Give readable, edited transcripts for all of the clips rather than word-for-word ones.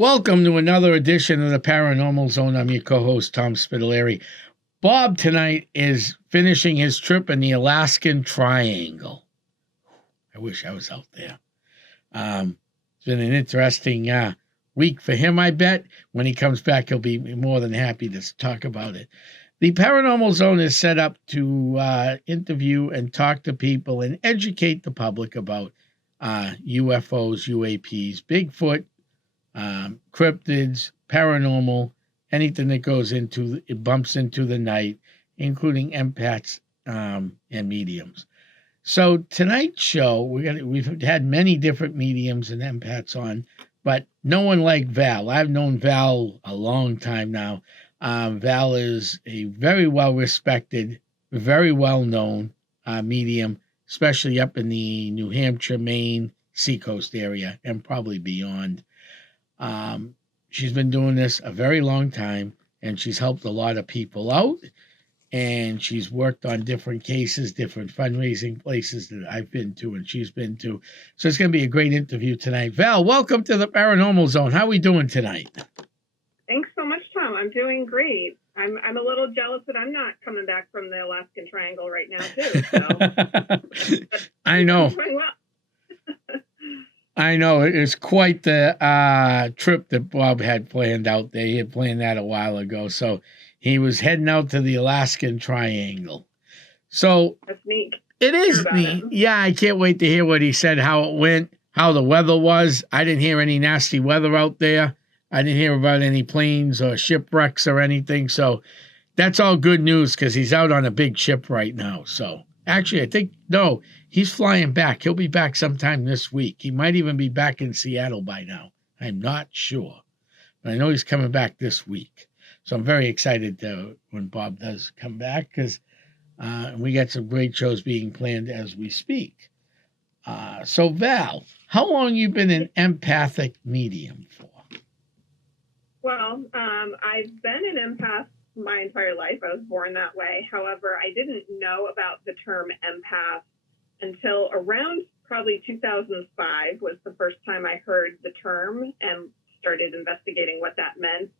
Welcome to another edition of the Paranormal Zone. I'm your co-host, Tom Spitalere. Bob tonight is finishing his trip in the Alaskan Triangle. I wish I was out there. It's been an interesting week for him, I bet. When he comes back, he'll be more than happy to talk about it. The Paranormal Zone is set up to interview and talk to people and educate the public about UFOs, UAPs, Bigfoot, cryptids, paranormal, anything that goes into it bumps into the night, including empaths and mediums. So tonight's show, we've had many different mediums and empaths on, but no one like Val. I've known Val a long time now. Val is a very well respected, very well known medium, especially up in the New Hampshire, Maine, Seacoast area, and probably beyond. She's been doing this a very long time, and she's helped a lot of people out, and she's worked on different cases, different fundraising places that I've been to and she's been to. So it's going to be a great interview tonight. Val, welcome to the Paranormal Zone. How are we doing tonight? Thanks so much, Tom. I'm doing great. I'm a little jealous that I'm not coming back from the Alaskan Triangle right now, too. So. I know. I'm doing well. I know. It's quite the trip that Bob had planned out there. He had planned that a while ago. So he was heading out to the Alaskan Triangle. So that's neat. It is neat. Yeah, I can't wait to hear what he said, how it went, how the weather was. I didn't hear any nasty weather out there. I didn't hear about any planes or shipwrecks or anything. So that's all good news because he's out on a big ship right now. So actually, I think, no, he's flying back. He'll be back sometime this week. He might even be back in Seattle by now. I'm not sure. But I know he's coming back this week. So I'm very excited when Bob does come back because we got some great shows being planned as we speak. So, Val, how long you been an empathic medium for? Well, I've been an empath my entire life. I was born that way. However, I didn't know about the term empath until around probably 2005 was the first time I heard the term and started investigating what that meant.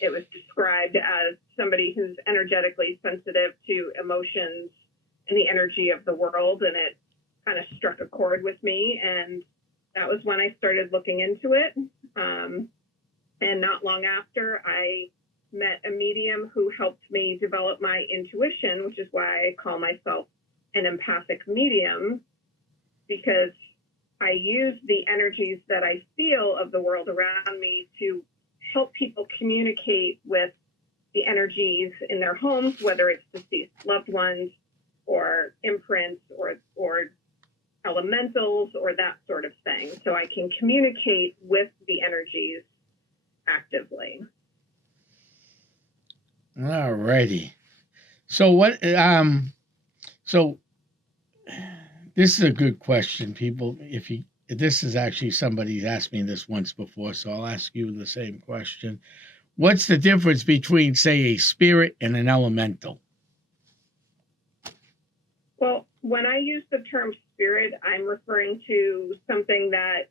It was described as somebody who's energetically sensitive to emotions and the energy of the world, and it kind of struck a chord with me, and that was when I started looking into it. And not long after, I met a medium who helped me develop my intuition, which is why I call myself an empathic medium, because I use the energies that I feel of the world around me to help people communicate with the energies in their homes, whether it's deceased loved ones or imprints or elementals or that sort of thing. So I can communicate with the energies actively. All righty. So what? So this is a good question, people. If this is actually somebody's asked me this once before, so I'll ask you the same question. What's the difference between, say, a spirit and an elemental? Well, when I use the term spirit, I'm referring to something that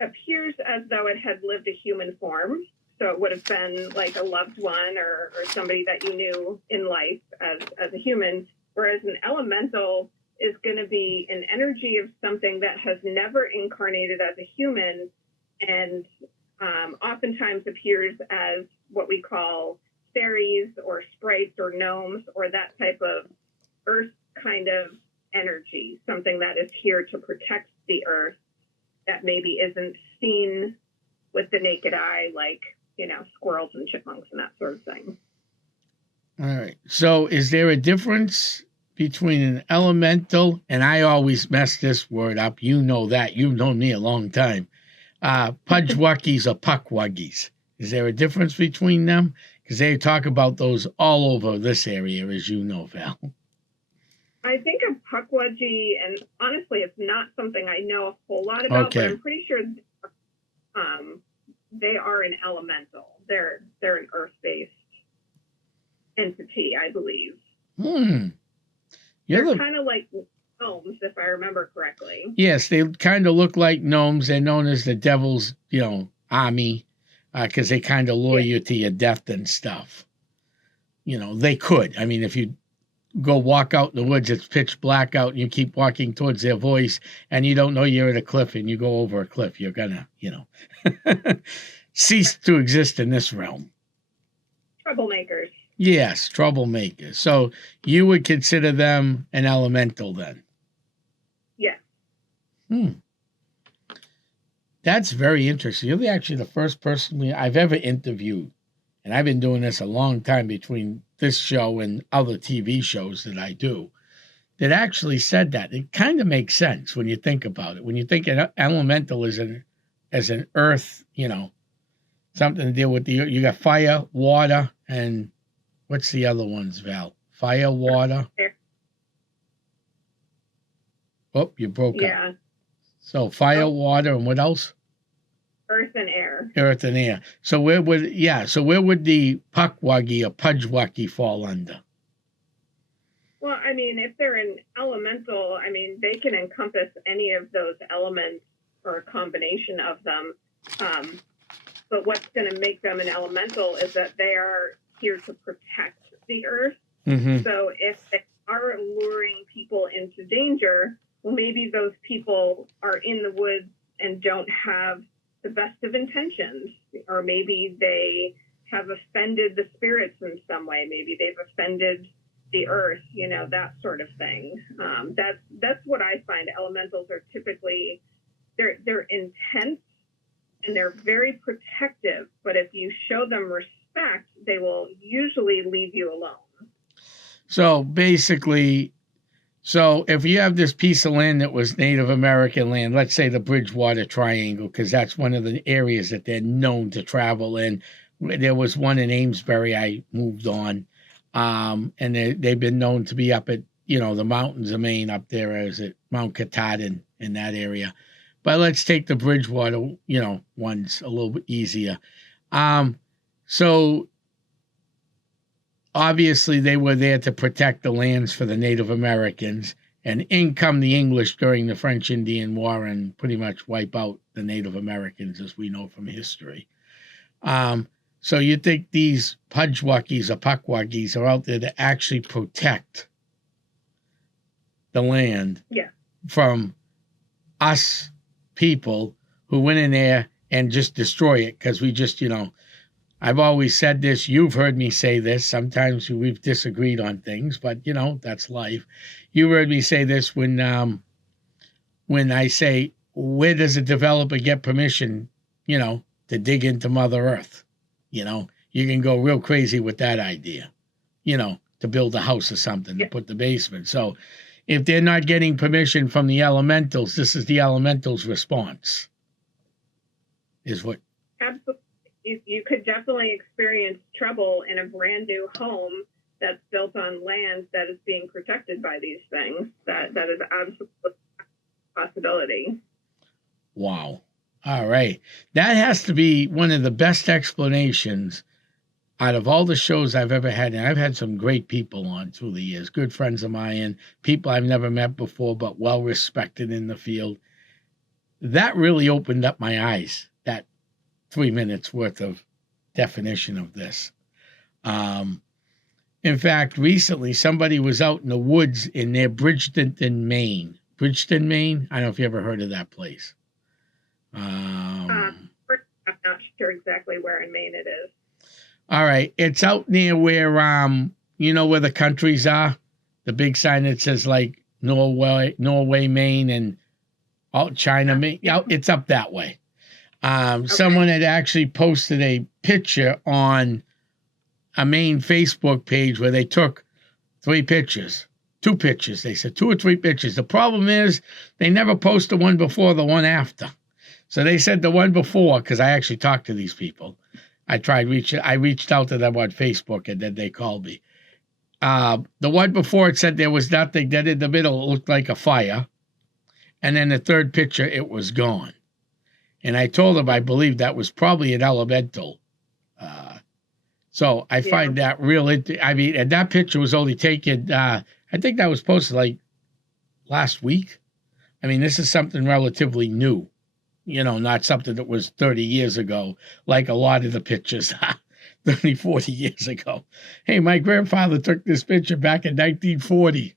appears as though it had lived a human form. So it would have been like a loved one or somebody that you knew in life as a human, whereas an elemental is going to be an energy of something that has never incarnated as a human and oftentimes appears as what we call fairies or sprites or gnomes or that type of earth kind of energy, something that is here to protect the earth that maybe isn't seen with the naked eye, like, squirrels and chipmunks and that sort of thing. All right. So is there a difference between an elemental, and I always mess this word up, you know that, you've known me a long time, pudgewuggies or puckwuggies? Is there a difference between them? Because they talk about those all over this area, as you know, Val. I think a puckwudgie, and honestly, it's not something I know a whole lot about, but I'm pretty sure they are an elemental. They're an earth-based entity, I believe. They're kind of like gnomes, if I remember correctly. Yes, they kind of look like gnomes. They're known as the devil's, army, because they kind of lure you to your death and stuff. They could. I mean, if you go walk out in the woods, it's pitch black out, and you keep walking towards their voice, and you don't know you're at a cliff, and you go over a cliff, you're gonna, cease to exist in this realm. Troublemakers. Yes, troublemakers. So you would consider them an elemental then? Yes. That's very interesting. You're actually the first person I've ever interviewed, and I've been doing this a long time between this show and other TV shows that I do, that actually said that. It kind of makes sense when you think about it. When you think an elemental as an earth, something to deal with you got fire, water, and what's the other ones, Val? Fire, water. Oh, you broke up. Yeah. So fire, water, and what else? Earth and air. Earth and air. So where would the Pukwagi or Pudgewaki fall under? Well, I mean, if they're an elemental, I mean, they can encompass any of those elements or a combination of them. But what's going to make them an elemental is that they are here to protect the earth. Mm-hmm. So if they are luring people into danger, well, maybe those people are in the woods and don't have the best of intentions, or maybe they have offended the spirits in some way. Maybe they've offended the earth, that sort of thing. That's what I find. Elementals are typically, they're intense and they're very protective, but if you show them respect, they will usually leave you alone. So basically, if you have this piece of land that was Native American land, let's say the Bridgewater Triangle, because that's one of the areas that they're known to travel in. There was one in Amesbury I moved on, and they've been known to be up at, the mountains of Maine up there, as at Mount Katahdin in that area. But let's take the Bridgewater, ones a little bit easier. So obviously, they were there to protect the lands for the Native Americans, and in come the English during the French-Indian War and pretty much wipe out the Native Americans, as we know from history. So you think these Pudgewakis or Pukwagis are out there to actually protect the land from us people who went in there and just destroy it, because we just, I've always said this. You've heard me say this. Sometimes we've disagreed on things, but that's life. You heard me say this when I say, where does a developer get permission, to dig into Mother Earth? You can go real crazy with that idea, to build a house or something, to put the basement. So if they're not getting permission from the elementals, this is the elementals' response. Is what? Absolutely. You could definitely experience trouble in a brand new home that's built on land that is being protected by these things. That is absolutely a possibility. Wow. All right. That has to be one of the best explanations out of all the shows I've ever had. And I've had some great people on through the years, good friends of mine, people I've never met before, but well respected in the field. That really opened up my eyes, that 3 minutes worth of definition of this. In fact, recently somebody was out in the woods in near Bridgeton, Maine. Bridgeton, Maine? I don't know if you ever heard of that place. I'm not sure exactly where in Maine it is. All right. It's out near where, where the countries are? The big sign that says like Norway, Maine, and China, Maine. Yeah, it's up that way. Okay. Someone had actually posted a picture on a Maine Facebook page where they took 2 pictures. They said 2 or 3 pictures. The problem is they never post the one before the one after. So they said the one before, because I actually talked to these people. I reached out to them on Facebook, and then they called me. The one before, it said there was nothing. Then in the middle, it looked like a fire. And then the third picture, it was gone. And I told them I believe that was probably an elemental. So I find that real. And that picture was only taken, I think that was posted like last week. I mean, this is something relatively new, not something that was 30 years ago, like a lot of the pictures 30, 40 years ago. Hey, my grandfather took this picture back in 1940.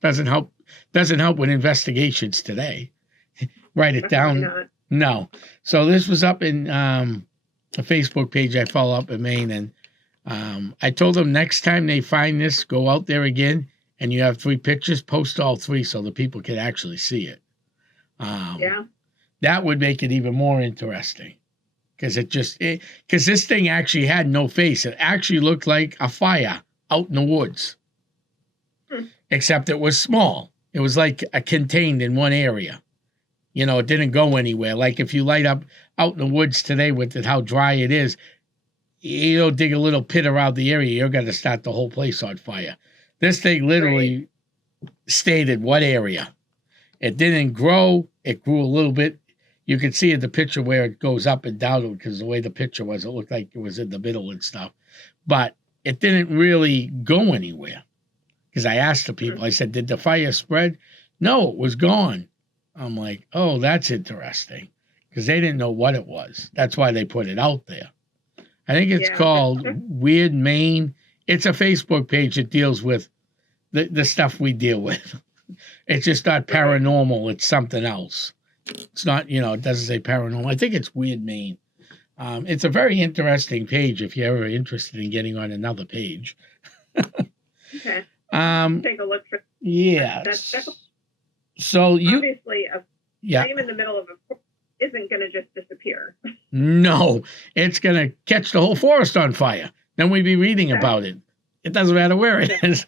Doesn't help with investigations today. Write it Definitely down. not. No. So this was up in a Facebook page I follow up in Maine, and I told them next time they find this, go out there again, and you have 3 pictures, post all 3 so the people can actually see it. Yeah. That would make it even more interesting, because because this thing actually had no face. It actually looked like a fire out in the woods, except it was small. It was like contained in one area. It didn't go anywhere. Like if you light up out in the woods today with how dry it is, you don't dig a little pit around the area, you're going to start the whole place on fire. This thing literally stated what area. It didn't grow. It grew a little bit. You can see in the picture where it goes up and down, because the way the picture was, it looked like it was in the middle and stuff. But it didn't really go anywhere. Because I asked the people, I said, did the fire spread? No, it was gone. I'm like, oh, that's interesting, because they didn't know what it was. That's why they put it out there. I think it's called Weird Maine. It's a Facebook page that deals with the stuff we deal with. It's just not paranormal. It's something else. It's not, it doesn't say paranormal. I think it's Weird Maine. It's a very interesting page if you're ever interested in getting on another page. Okay. Take a look for. Yeah. That's so you obviously a flame in the middle of a forest isn't going to just disappear. No, it's going to catch the whole forest on fire. Then we'd be reading about it. It doesn't matter where it is.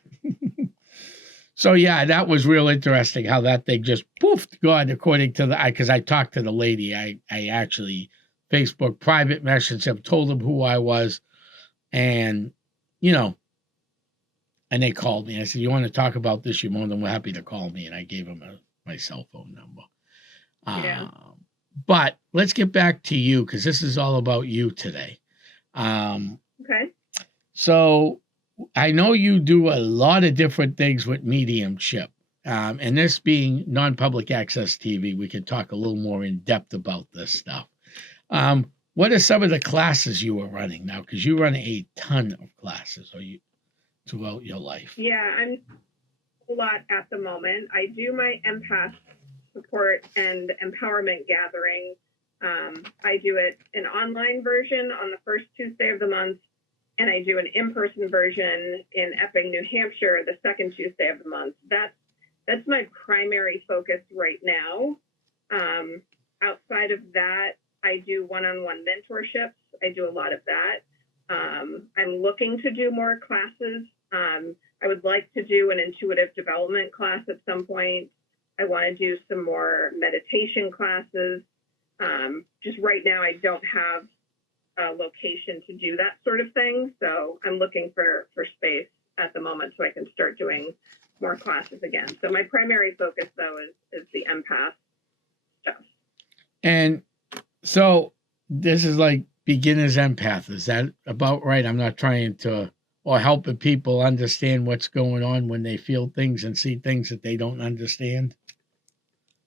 So yeah, that was real interesting how that thing just poofed gone, according to because I talked to the lady. I actually Facebook private messaged him, told him who I was, and and they called me. I said, you want to talk about this? You're more than happy to call me. And I gave him my cell phone number. But let's get back to you, because this is all about you today. Okay. So I know you do a lot of different things with mediumship. And this being non-public access TV, we can talk a little more in depth about this stuff. What are some of the classes you are running now? Because you run a ton of classes throughout your life. Yeah, I'm a lot at the moment. I do my empath support and empowerment gathering. I do it an online version on the first Tuesday of the month, and I do an in-person version in Epping, New Hampshire, the second Tuesday of the month. That's my primary focus right now. Outside of that, I do one-on-one mentorships. I do a lot of that. I'm looking to do more classes. I would like to do an intuitive development class at some point. I want to do some more meditation classes. Just right now, I don't have a location to do that sort of thing. So I'm looking for space at the moment so I can start doing more classes again. So my primary focus, though, is the empath stuff. And so this is like beginner's empath. Is that about right? I'm not trying to, or helping people understand what's going on when they feel things and see things that they don't understand.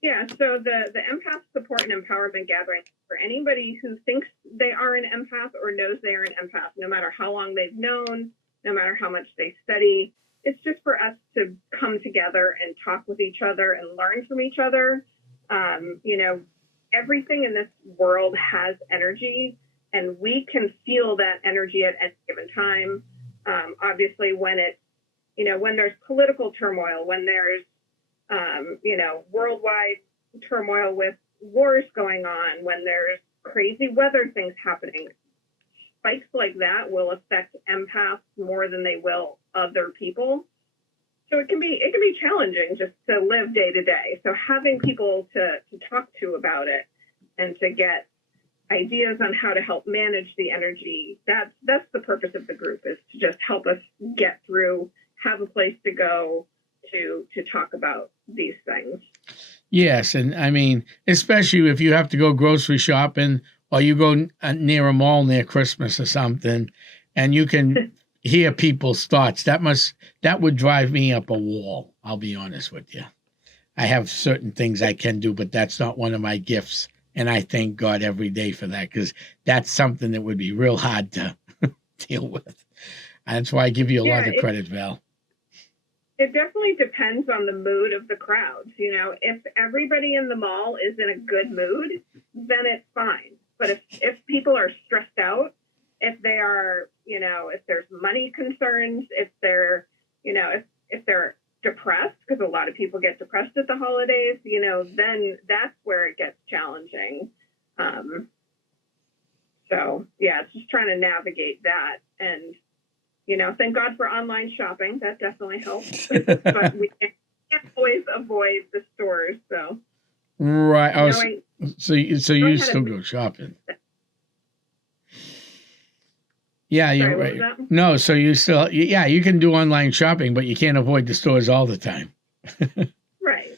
Yeah, so the empath support and empowerment gathering for anybody who thinks they are an empath or knows they are an empath, no matter how long they've known, no matter how much they study. It's just for us to come together and talk with each other and learn from each other. Everything in this world has energy, and we can feel that energy at any given time. Obviously, when there's political turmoil, when there's worldwide turmoil with wars going on, when there's crazy weather things happening, spikes like that will affect empaths more than they will other people. So it can be challenging just to live day to day. So having people to talk to about it and to get ideas on how to help manage the energy, that's the purpose of the group, is to just help us get through, have a place to go to talk about these things. Yes, and I mean, especially if you have to go grocery shopping or you go near a mall near Christmas or something, and you can hear people's thoughts. That would drive me up a wall. I'll be honest with you. I have certain things I can do, but that's not one of my gifts, And I thank God every day for that, because that's something that would be real hard to deal with. That's why I give you a Yeah, lot of credit, Val. it definitely depends on the mood of the crowds. You know, if everybody in the mall is in a good mood, then it's fine. But if people are stressed out, if they are, you know, if there's money concerns, if they're, you know, if they're depressed, because a lot of people get depressed at the holidays, you know, then that's where it gets challenging. So yeah, it's just trying to navigate that. And you know, thank God for online shopping. That definitely helps. But we can't always avoid the stores. So Right. Oh, so you still to go shopping? Yeah, sorry, you're right. No, so you still, yeah, you can do online shopping, but you can't avoid the stores all the time. Right.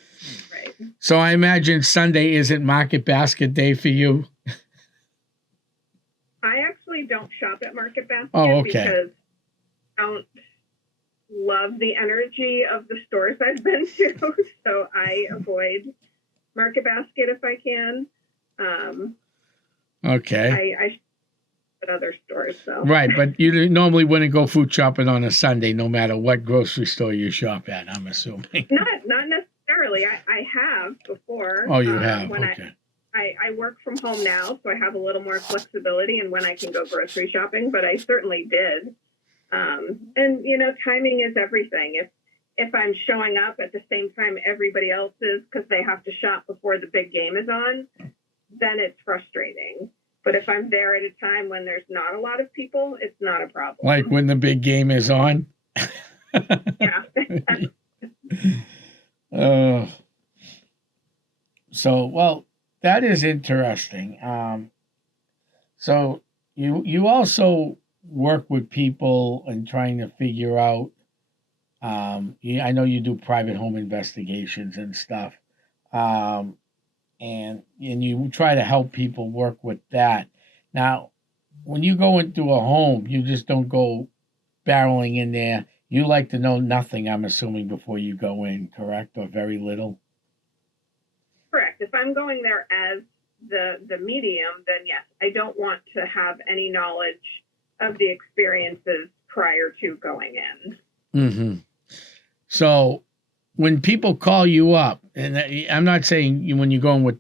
So I imagine Sunday isn't Market Basket Day for you. I actually don't shop at Market Basket because I don't love the energy of the stores I've been to. So I avoid Market Basket if I can. Okay. I at other stores. So right, but you normally wouldn't go food shopping on a Sunday, no matter what grocery store you shop at. I'm assuming. Not necessarily. I have before. Oh, you have. When okay. I work from home now, so I have a little more flexibility in when I can go grocery shopping. But I certainly did. And you know, timing is everything. If I'm showing up at the same time everybody else is because they have to shop before the big game is on, then it's frustrating. But if I'm there at a time when there's not a lot of people, it's not a problem. Like when the big game is on? Yeah. So, well, that is interesting. So you also work with people and trying to figure out, I know you do private home investigations and stuff. And you try to help people work with that. Now, when you go into a home, you just don't go barreling in there. You like to know nothing, I'm assuming, before you go in, correct? Or very little? Correct. If I'm going there as the medium, then yes, I don't want to have any knowledge of the experiences prior to going in. Mm-hmm. So when people call you up, and I'm not saying when you're going with,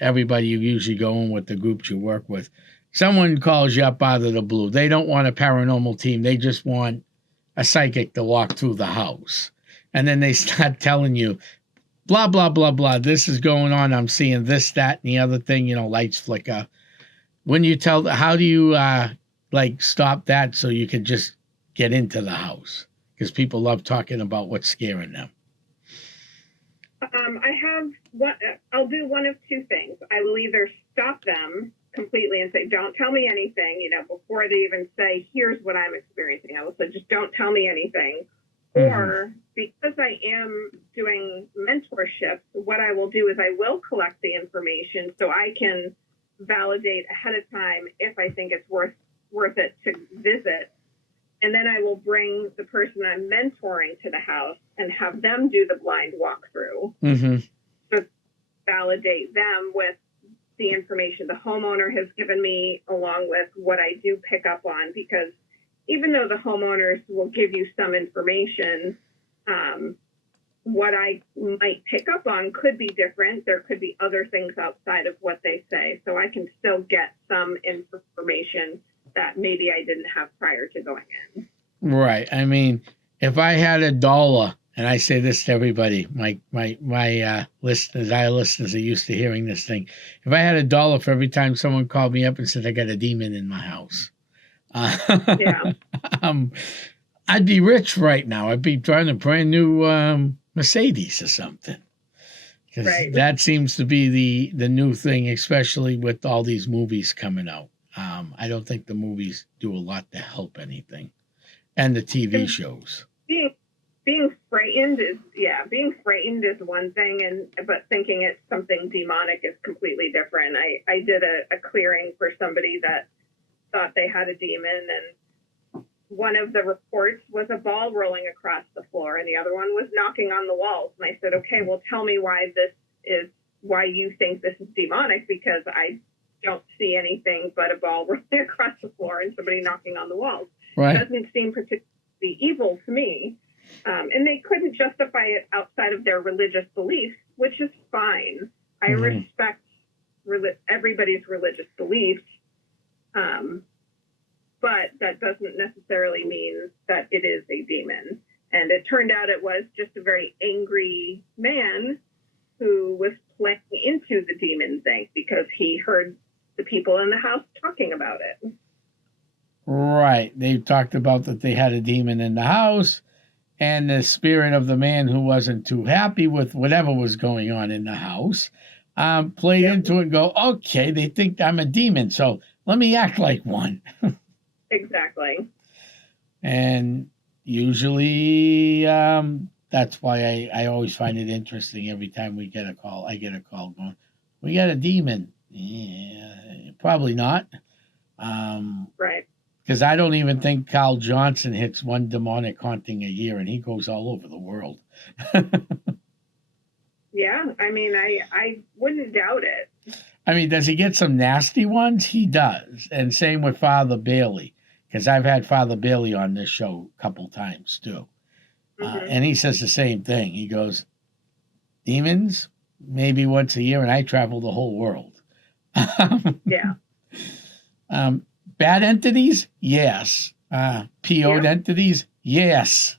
everybody you usually go in with the groups you work with, someone calls you up out of the blue. They don't want a paranormal team. They just want a psychic to walk through the house. And then they start telling you, blah, blah, blah, blah, this is going on. I'm seeing this, that, and the other thing, lights flicker. When you how do you stop that so you can just get into the house? Because people love talking about what's scaring them. I'll do one of two things. I will either stop them completely and say, don't tell me anything, before they even say, here's what I'm experiencing. I will say, just don't tell me anything. Mm-hmm. Or because I am doing mentorship, what I will do is I will collect the information so I can validate ahead of time if I think it's worth it to visit. And then I will bring the person I'm mentoring to the house and have them do the blind walkthrough. Mm-hmm. So validate them with the information the homeowner has given me, along with what I do pick up on, because even though the homeowners will give you some information, what I might pick up on could be different. There could be other things outside of what they say. So I can still get some information that maybe I didn't have prior to going in. Right. I mean, if I had $1, and I say this to everybody, my listeners, our listeners are used to hearing this thing. If I had $1 for every time someone called me up and said I got a demon in my house, yeah, I'd be rich right now. I'd be driving a brand new Mercedes or something. Because that seems to be the new thing, especially with all these movies coming out. I don't think the movies do a lot to help anything, and the TV shows. Being frightened is one thing, but thinking it's something demonic is completely different. I did a clearing for somebody that thought they had a demon, and one of the reports was a ball rolling across the floor, and the other one was knocking on the walls. And I said, okay, well, tell me why this is why you think this is demonic, because I don't see anything but a ball rolling across the floor and somebody knocking on the walls. Right. It doesn't seem particularly evil to me. And they couldn't justify it outside of their religious beliefs, which is fine. I respect everybody's religious beliefs. But that doesn't necessarily mean that it is a demon. And it turned out it was just a very angry man who was playing into the demon thing because he heard the people in the house talking about it. Right. They talked about that they had a demon in the house, and the spirit of the man who wasn't too happy with whatever was going on in the house played into it and go, okay, they think I'm a demon, so let me act like one. Exactly. And usually that's why I always find it interesting every time we get a call. I get a call going, we got a demon. Yeah, probably not. Right. Because I don't even think Carl Johnson hits one demonic haunting a year, and he goes all over the world. Yeah, I mean, I wouldn't doubt it. I mean, does he get some nasty ones? He does. And same with Father Bailey, because I've had Father Bailey on this show a couple times too. And he says the same thing. He goes, demons, maybe once a year, and I travel the whole world. Yeah. Bad entities? Yes. PO'd entities? Yes.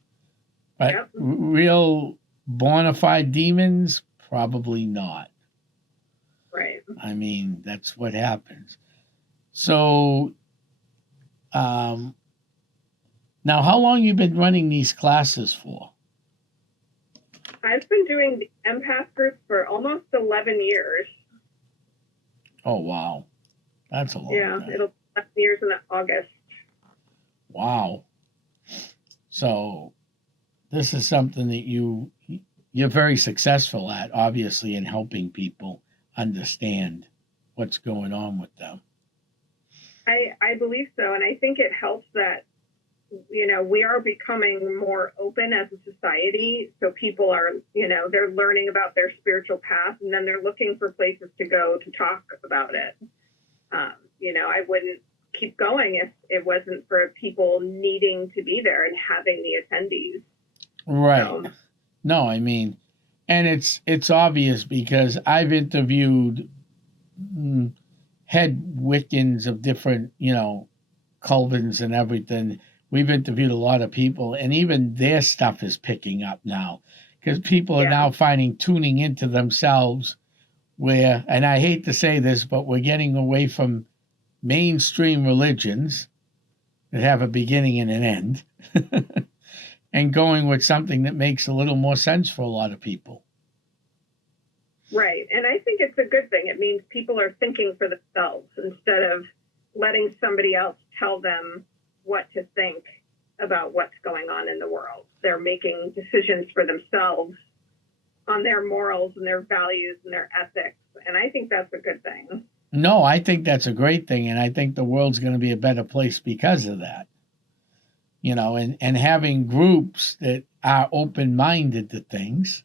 But real bona fide demons? Probably not. Right. I mean, that's what happens. So, now how long you been running these classes for? I've been doing the empath group for almost 11 years. Oh, wow. That's a long time. Yeah, it'll be 11 years in August. Wow. So this is something that you're very successful at, obviously, in helping people understand what's going on with them. I believe so, and I think it helps that, we are becoming more open as a society. So people are, they're learning about their spiritual path, and then they're looking for places to go to talk about it. I wouldn't keep going if it wasn't for people needing to be there and having the attendees. Right. So. No, I mean, and it's obvious because I've interviewed head Wiccans of different, Culvins and everything. We've interviewed a lot of people, and even their stuff is picking up now because people are now tuning into themselves where, and I hate to say this, but we're getting away from mainstream religions that have a beginning and an end and going with something that makes a little more sense for a lot of people. Right. And I think it's a good thing. It means people are thinking for themselves instead of letting somebody else tell them what to think about what's going on in the world. They're making decisions for themselves on their morals and their values and their ethics. And I think that's a good thing. No, I think that's a great thing. And I think the world's going to be a better place because of that. And having groups that are open-minded to things,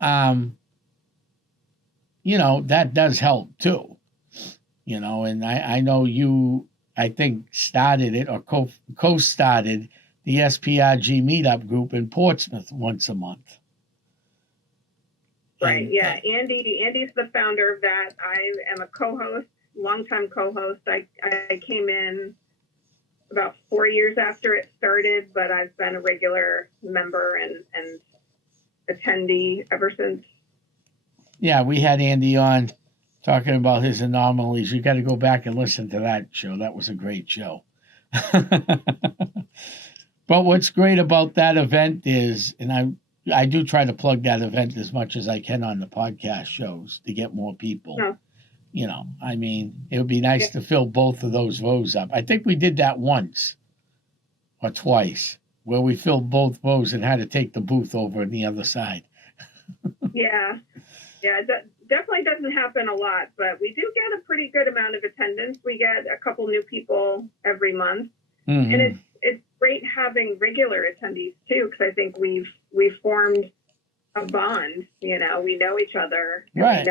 that does help too. And I know you, I think, started it or co-started the SPRG meetup group in Portsmouth once a month. Right. Yeah. Andy's the founder of that. I am a co-host, longtime co-host. I came in about 4 years after it started, but I've been a regular member and attendee ever since. Yeah, we had Andy on talking about his anomalies. You got to go back and listen to that show. That was a great show. But what's great about that event is, and I do try to plug that event as much as I can on the podcast shows to get more people. Yeah. I mean, it would be nice to fill both of those rows up. I think we did that once or twice where we filled both rows and had to take the booth over on the other side. Yeah. That definitely doesn't happen a lot, but we do get a pretty good amount of attendance. We get a couple new people every month. Mm-hmm. And it's great having regular attendees too, because I think we've formed a bond. You know, we know each other, and Right.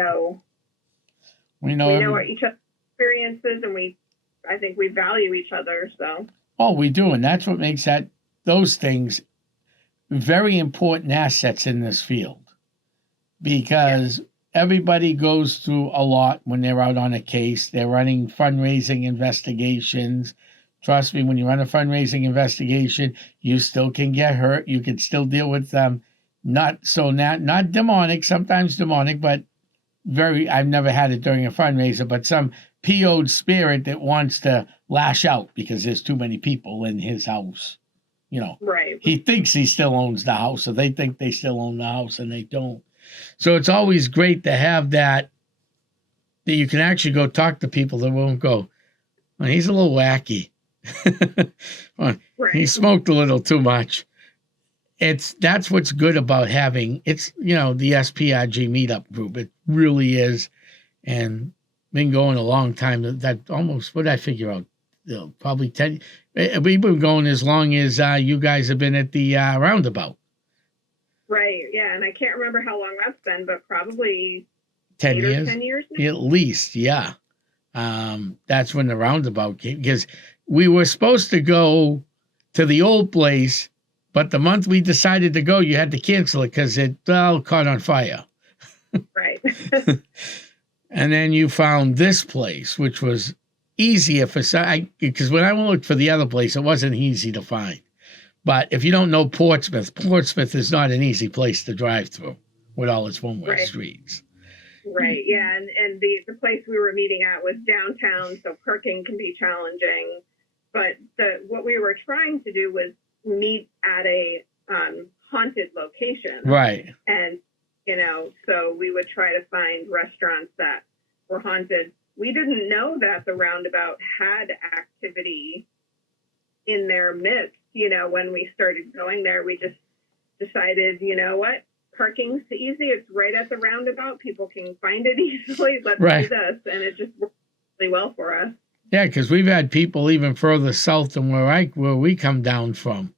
we We know know. each other's experiences, and I think we value each other. So Oh, we do, and that's what makes those things very important assets in this field, because everybody goes through a lot when they're out on a case. They're running fundraising investigations. Trust me, when you run a fundraising investigation, you still can get hurt. You can still deal with not demonic, sometimes demonic, but I've never had it during a fundraiser, but some PO'd spirit that wants to lash out because there's too many people in his house. right, He thinks he still owns the house, or they think they still own the house, and they don't. So it's always great to have that you can actually go talk to people that won't go, well, he's a little wacky. Well, he right, smoked a little too much. That's what's good about having the SPRG meetup group. It really is, and been going a long time. That almost, what did I figure out? Probably 10. We've been going as long as you guys have been at the roundabout. right. Yeah, and I can't remember how long that's been, but probably 10 8 years? or 10 years now. At least, yeah. That's when the roundabout came, because we were supposed to go to the old place, but the month we decided to go, you had to cancel it because it caught on fire. Right. And then you found this place, which was easier because when I looked for the other place, it wasn't easy to find. But if you don't know Portsmouth is not an easy place to drive through with all its one-way streets. Right. Yeah. And the place we were meeting at was downtown, so parking can be challenging. But what we were trying to do was meet at a haunted location. Right. And, so we would try to find restaurants that were haunted. We didn't know that the roundabout had activity in their midst. When we started going there, we just decided, you know what? Parking's easy. It's right at the roundabout. People can find it easily. Let's do this. And it just worked really well for us. Yeah, because we've had people even further south than where we come down from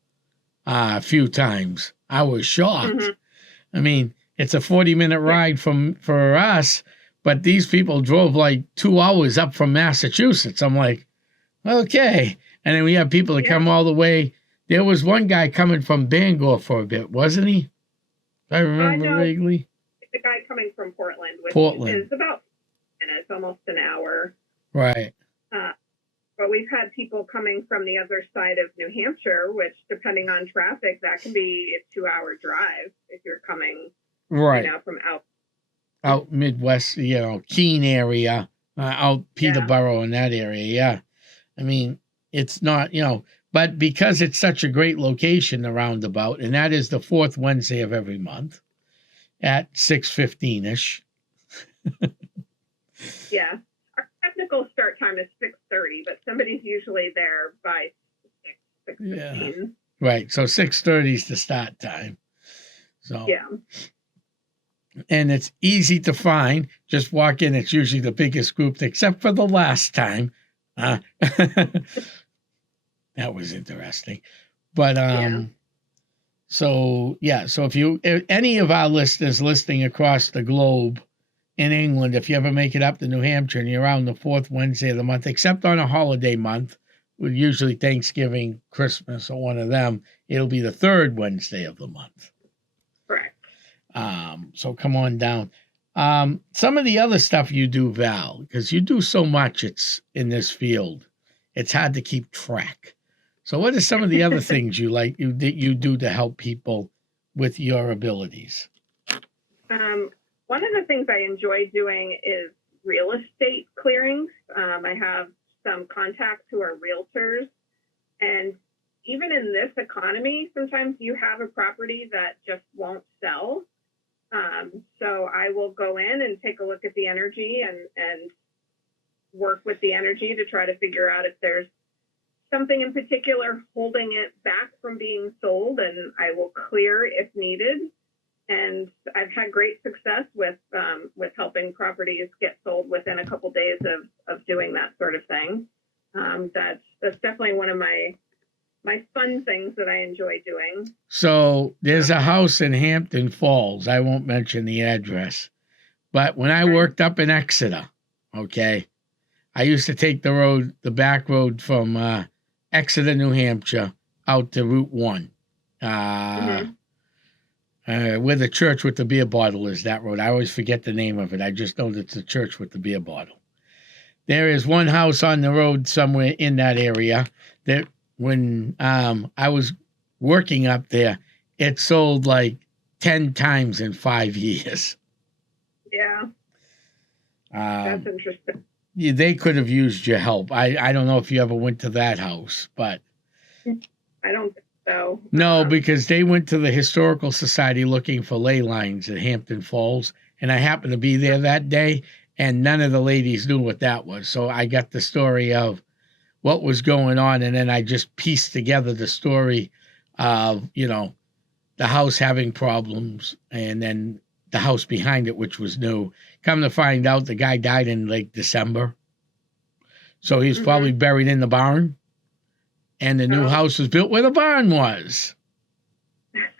a few times. I was shocked. Mm-hmm. I mean, it's a 40-minute ride for us, but these people drove like 2 hours up from Massachusetts. I'm like, okay. And then we have people that come all the way. There was one guy coming from Bangor for a bit, wasn't he? I remember vaguely. The guy coming from Portland, which is about minutes, almost an hour. Right. But we've had people coming from the other side of New Hampshire, which, depending on traffic, that can be a 2-hour drive if you're coming, from out Midwest, Keene area, out Peterborough in that area. Yeah. I mean, it's not, but because it's such a great location, the roundabout, and that is the fourth Wednesday of every month at 6:15ish. Yeah. Our technical start time is 6:30, but somebody's usually there by 6:15. Yeah. Right. So 6:30 is the start time. So yeah. And it's easy to find. Just walk in. It's usually the biggest group, except for the last time. That was interesting. But so if any of our listeners listening across the globe in England, if you ever make it up to New Hampshire and you're around the fourth Wednesday of the month, except on a holiday month, with usually Thanksgiving, Christmas, or one of them, it'll be the third Wednesday of the month. Correct. So come on down. Some of the other stuff you do, Val, because you do so much in this field, it's hard to keep track. So what are some of the other things that you do to help people with your abilities? One of the things I enjoy doing is real estate clearings. I have some contacts who are realtors, and even in this economy, sometimes you have a property that just won't sell. So I will go in and take a look at the energy and work with the energy to try to figure out if there's something in particular holding it back from being sold, and I will clear if needed. And I've had great success with helping properties get sold within a couple days of doing that sort of thing. That's definitely one of my my fun things that I enjoy doing. So there's a house in Hampton Falls. I won't mention the address. But when I worked up in Exeter, okay, I used to take the back road from Exeter, New Hampshire, out to Route 1. Where the church with the beer bottle is, that road. I always forget the name of it. I just know that it's the church with the beer bottle. There is one house on the road somewhere in that area that when I was working up there, it sold like 10 times in 5 years. Yeah. That's interesting. Yeah, they could have used your help. I don't know if you ever went to that house, but I don't think so. No, because they went to the Historical Society looking for ley lines at Hampton Falls, and I happened to be there that day, and none of the ladies knew what that was. So I got the story of what was going on, and then I just pieced together the story of, the house having problems, and then the house behind it, which was new. Come to find out, the guy died in like December. So he's probably buried in the barn. And the new house was built where the barn was.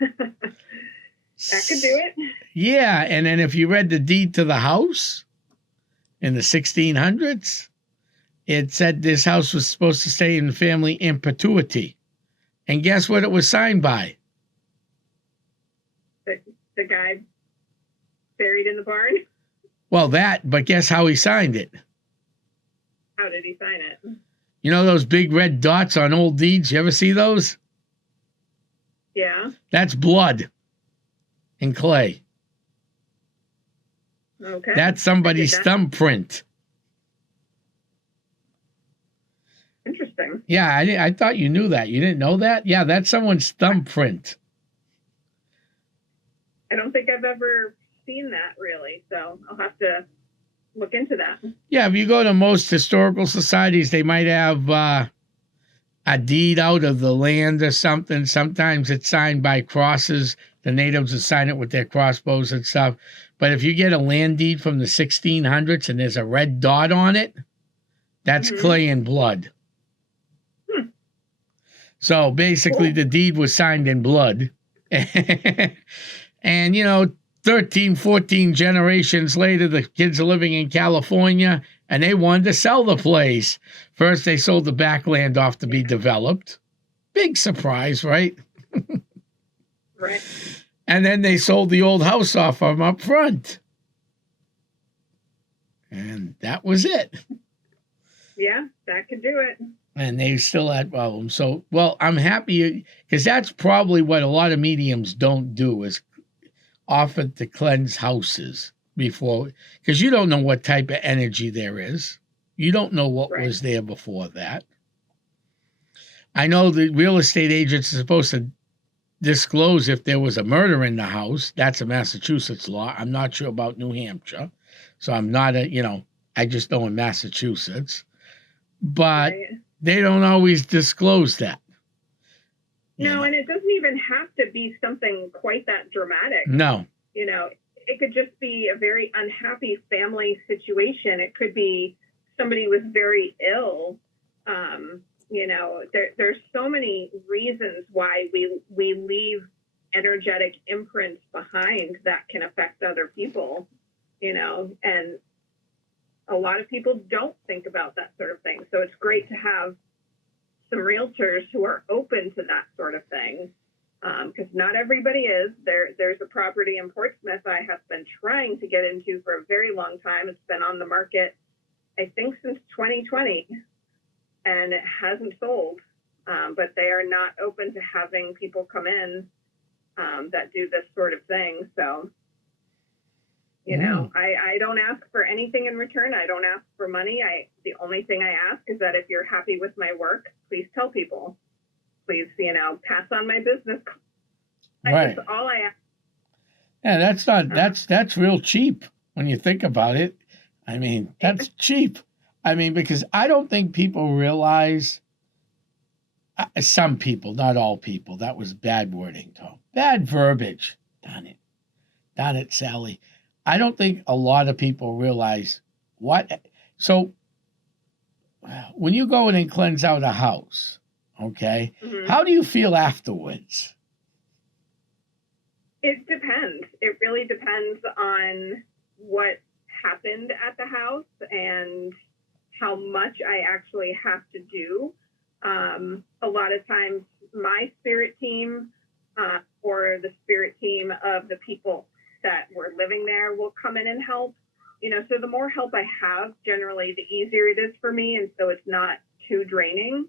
That could do it. Yeah, and then if you read the deed to the house in the 1600s, it said this house was supposed to stay in family in perpetuity. And guess what it was signed by? The guy buried in the barn? Well, but guess how he signed it? How did he sign it? You know those big red dots on old deeds? You ever see those? Yeah. That's blood and clay. Okay. That's somebody's thumbprint. Interesting. Yeah, I thought you knew that. You didn't know that? Yeah, that's someone's thumbprint. I don't think I've ever seen that, really, so I'll have to look into that. Yeah, if you go to most historical societies, they might have a deed out of the land or something. Sometimes it's signed by crosses. The natives will sign it with their crossbows and stuff. But if you get a land deed from the 1600s and there's a red dot on it, that's clay and blood. So basically, the deed was signed in blood. And, 13, 14 generations later, the kids are living in California, and they wanted to sell the place. First, they sold the backland off to be developed. Big surprise, right? Right. And then they sold the old house off of them up front. And that was it. Yeah, that could do it. And they still had problems. So, well, I'm happy because that's probably what a lot of mediums don't do is offer to cleanse houses before, because you don't know what type of energy there is. You don't know what was there before that. I know the real estate agents are supposed to disclose if there was a murder in the house. That's a Massachusetts law. I'm not sure about New Hampshire. So I'm not I just know in Massachusetts. But they don't always disclose that. No, and it doesn't even have to be something quite that dramatic. No. It could just be a very unhappy family situation. It could be somebody was very ill. There's so many reasons why we leave energetic imprints behind that can affect other people, and a lot of people don't think about that sort of thing. So it's great to have some realtors who are open to that sort of thing, because not everybody is. There's a property in Portsmouth I have been trying to get into for a very long time. It's been on the market, I think, since 2020, and it hasn't sold. But they are not open to having people come in that do this sort of thing. So, I don't ask for anything in return. I don't ask for money. The only thing I ask is that if you're happy with my work, please tell people. Please, pass on my business. Right. That's all I ask. Yeah, that's real cheap when you think about it. I mean, that's cheap. I mean, because I don't think people realize, some people, not all people, that was bad wording, Tom. Bad verbiage. Darn it, Sally. I don't think a lot of people realize what. So when you go in and cleanse out a house, Okay. Mhm. How do you feel afterwards? It depends. It really depends on what happened at the house and how much I actually have to do. A lot of times, my spirit team or the spirit team of the people that were living there will come in and help. So the more help I have, generally, the easier it is for me, and so it's not too draining.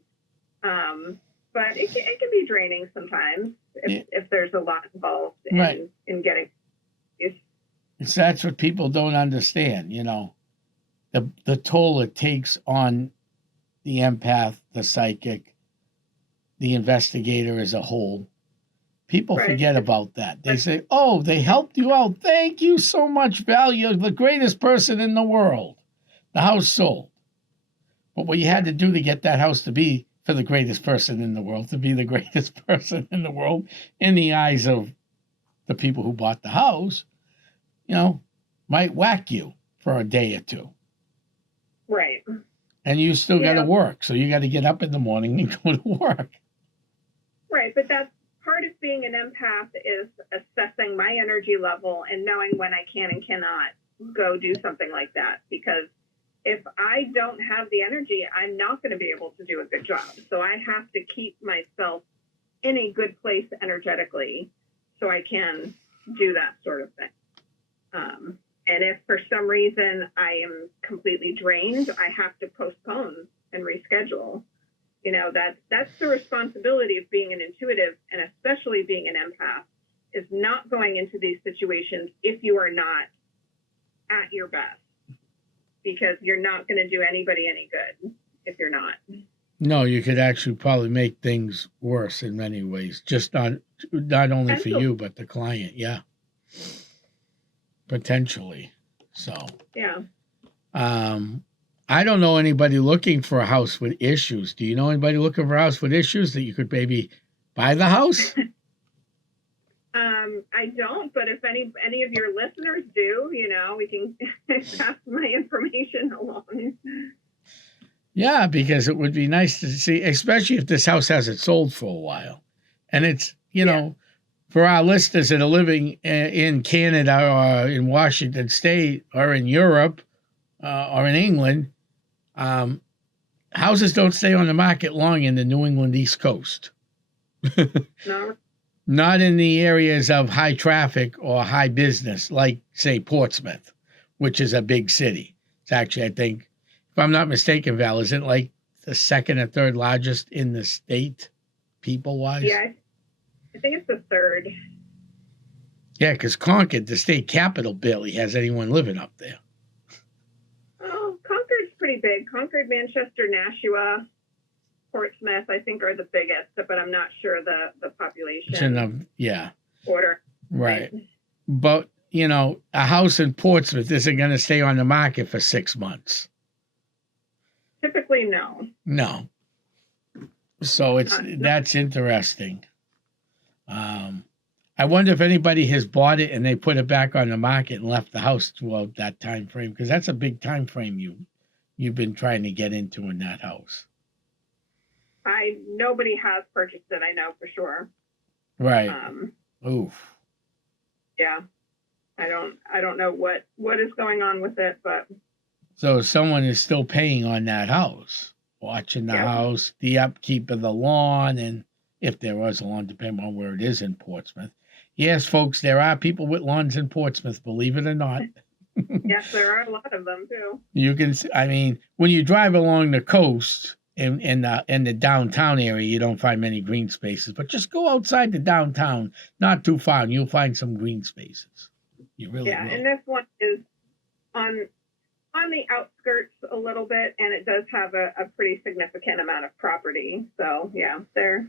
But it can be draining sometimes if there's a lot involved in getting. So that's what people don't understand, the toll it takes on the empath, the psychic, the investigator as a whole. People forget about that. They say, oh, they helped you out. Thank you so much, Val. You're the greatest person in the world. The house sold. But what you had to do to get that house to be for the greatest person in the world, to be the greatest person in the world in the eyes of the people who bought the house, might whack you for a day or two. Right. And you still got to work. So you got to get up in the morning and go to work. Right. But that's part of being an empath is assessing my energy level and knowing when I can and cannot go do something like that. Because if I don't have the energy, I'm not going to be able to do a good job. So I have to keep myself in a good place energetically so I can do that sort of thing. And if for some reason I am completely drained, I have to postpone and reschedule. That's the responsibility of being an intuitive, and especially being an empath, is not going into these situations if you are not at your best, because you're not going to do anybody any good if you're not. No, you could actually probably make things worse in many ways, just not only for you, but the client. Yeah. Potentially. So. Yeah. I don't know anybody looking for a house with issues. Do you know anybody looking for a house with issues that you could maybe buy the house? I don't, but if any of your listeners do, we can pass my information along. Yeah, because it would be nice to see, especially if this house hasn't sold for a while. And it's, for our listeners that are living in Canada or in Washington State or in Europe or in England, houses don't stay on the market long in the New England East Coast. No. Not in the areas of high traffic or high business, like, say, Portsmouth, which is a big city. It's actually, I think, if I'm not mistaken, Val, isn't it like the second or third largest in the state, people-wise? Yeah, I think it's the third. Yeah, because Concord, the state capital, barely has anyone living up there. Oh, Concord's pretty big. Concord, Manchester, Nashua, Portsmouth, I think, are the biggest, but I'm not sure the population order. Right. But, a house in Portsmouth isn't going to stay on the market for 6 months. Typically, no. No. So that's interesting. I wonder if anybody has bought it and they put it back on the market and left the house throughout that time frame, because that's a big time frame you've been trying to get into in that house. Nobody has purchased it, I know for sure. Right. Oof. Yeah. I don't know what is going on with it, but so someone is still paying on that house, watching the house, the upkeep of the lawn, and if there was a lawn, depending on where it is in Portsmouth. Yes, folks, there are people with lawns in Portsmouth, believe it or not. Yes, there are a lot of them too. You can, when you drive along the coast in the downtown area, you don't find many green spaces. But just go outside the downtown, not too far, and you'll find some green spaces. You really will. And this one is on the outskirts a little bit, and it does have a pretty significant amount of property. So yeah, they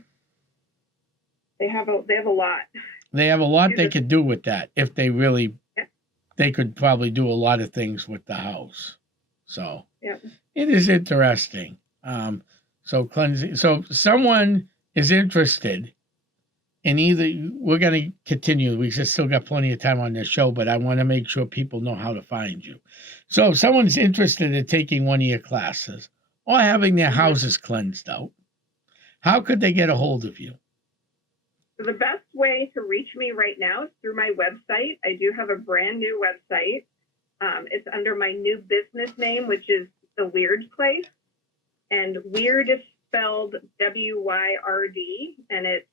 have a lot. They have a lot they could do with that if they really. Yeah. They could probably do a lot of things with the house. So it is interesting. So cleansing. So someone is interested in either. We're going to continue. We just still got plenty of time on this show, but I want to make sure people know how to find you. So if someone's interested in taking one of your classes or having their houses cleansed out, How could they get a hold of you? So the best way to reach me right now is through my website. I do have a brand new website. It's under my new business name, which is The Weird Place. And weird is spelled WYRD, and it's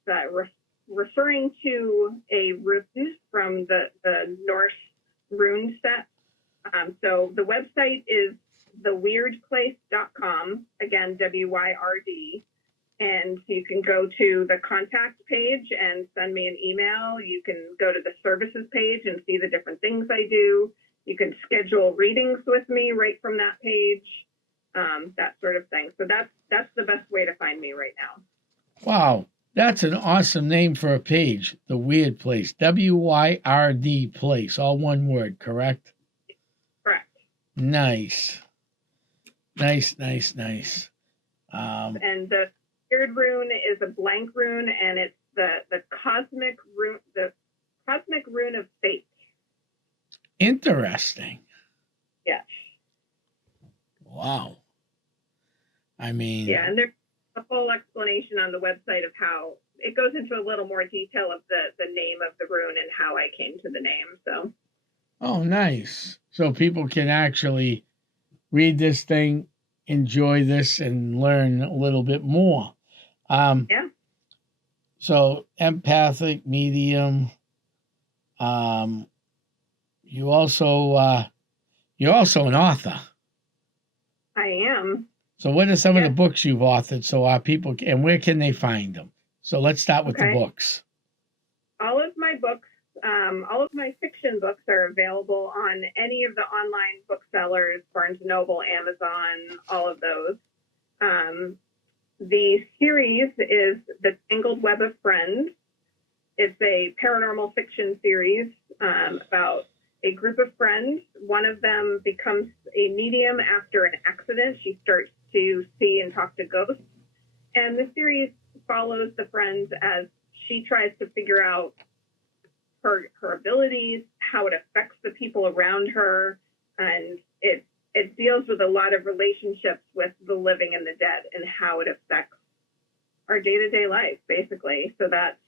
referring to a rune from the Norse rune set. So the website is theweirdplace.com, again, WYRD. And you can go to the contact page and send me an email. You can go to the services page and see the different things I do. You can schedule readings with me right from that page, that sort of thing. So that's the best way to find me right now. Wow, that's an awesome name for a page. The Weird Place, WYRD Place, all one word, correct? Correct. Nice. And the weird rune is a blank rune, and it's the cosmic rune of fate. Interesting. Yes. Wow. I mean, yeah, and there's a full explanation on the website of how it goes into a little more detail of the name of the rune and how I came to the name. So. Oh, nice. So people can actually read this thing, enjoy this, and learn a little bit more. Yeah. So empathic, medium. You're also an author. I am. So what are some of the books you've authored so our people can, and where can they find them? So let's start with the books. All of my books, all of my fiction books are available on any of the online booksellers, Barnes & Noble, Amazon, all of those. The series is The Tangled Web of Friends. It's a paranormal fiction series about a group of friends. One of them becomes a medium after an accident. She starts to see and talk to ghosts. And the series follows the friends as she tries to figure out her abilities, how it affects the people around her, and it deals with a lot of relationships with the living and the dead and how it affects our day-to-day life, basically. So that's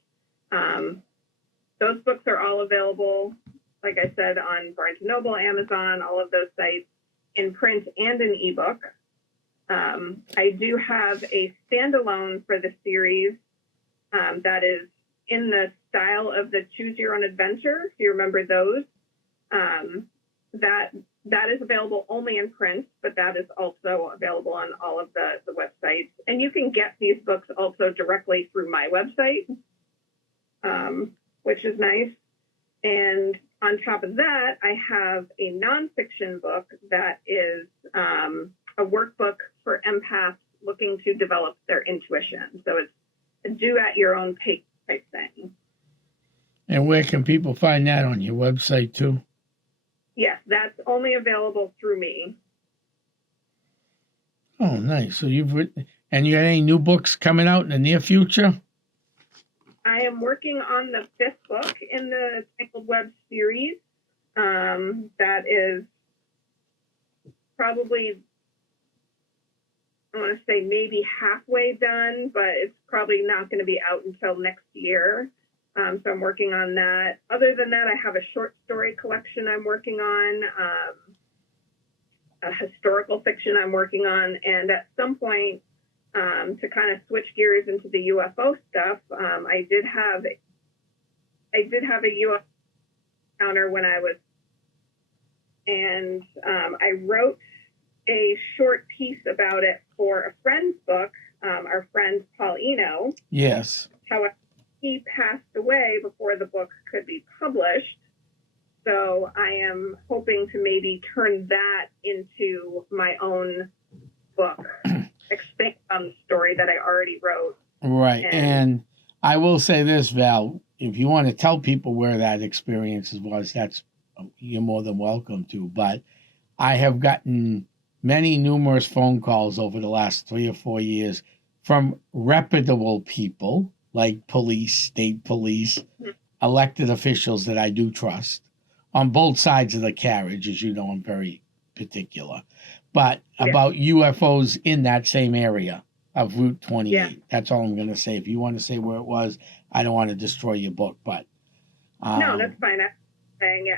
those books are all available, like I said, on Barnes & Noble, Amazon, all of those sites, in print and in ebook. I do have a standalone for the series that is in the style of the Choose Your Own Adventure, if you remember those. That is available only in print, but that is also available on all of the websites. And you can get these books also directly through my website, which is nice. And on top of that, I have a nonfiction book that is a workbook for empaths looking to develop their intuition. So it's a do-at-your-own pace type thing. And where can people find that on your website too? Yes, that's only available through me. Oh, nice. So you've written, and you got any new books coming out in the near future? I am working on the 5th book in the Tangled Web series. That is probably, I want to say maybe halfway done, but it's probably not going to be out until next year. So I'm working on that. Other than that, I have a short story collection I'm working on, a historical fiction I'm working on, and at some point, to kind of switch gears into the UFO stuff, I did have a UFO encounter when I was, and I wrote a short piece about it for a friend's book, our friend Paul Eno. Yes. However, he passed away before the book could be published. So I am hoping to maybe turn that into my own book, expand on the story that I already wrote. Right. And I will say this, Val, if you want to tell people where that experience was, you're more than welcome to. But I have gotten numerous phone calls over the last 3 or 4 years from reputable people like police, state police, elected officials that I do trust on both sides of the carriage. As you know, I'm very particular, but about UFOs in that same area of Route 28. Yeah. That's all I'm going to say. If you want to say where it was, I don't want to destroy your book, but No, that's fine. I'm saying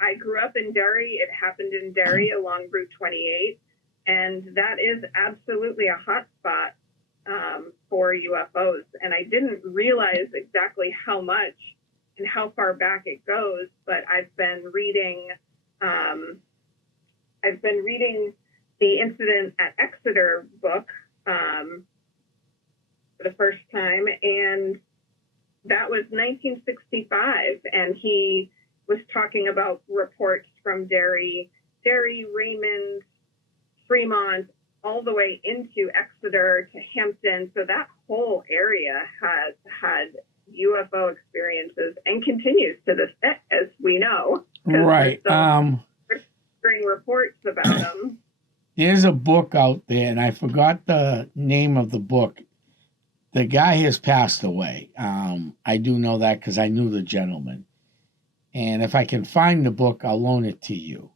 I grew up in Derry. It happened in Derry along Route 28, and that is absolutely a hot spot for UFOs. And I didn't realize exactly how much and how far back it goes, but I've been reading the Incident at Exeter book for the first time, and that was 1965, and he was talking about reports from Derry, Raymond, Fremont, all the way into Exeter to Hampton. So that whole area has had UFO experiences and continues to this day, as we know. Right. Bring reports about them. There's a book out there, and I forgot the name of the book. The guy has passed away. I do know that because I knew the gentleman. And if I can find the book, I'll loan it to you.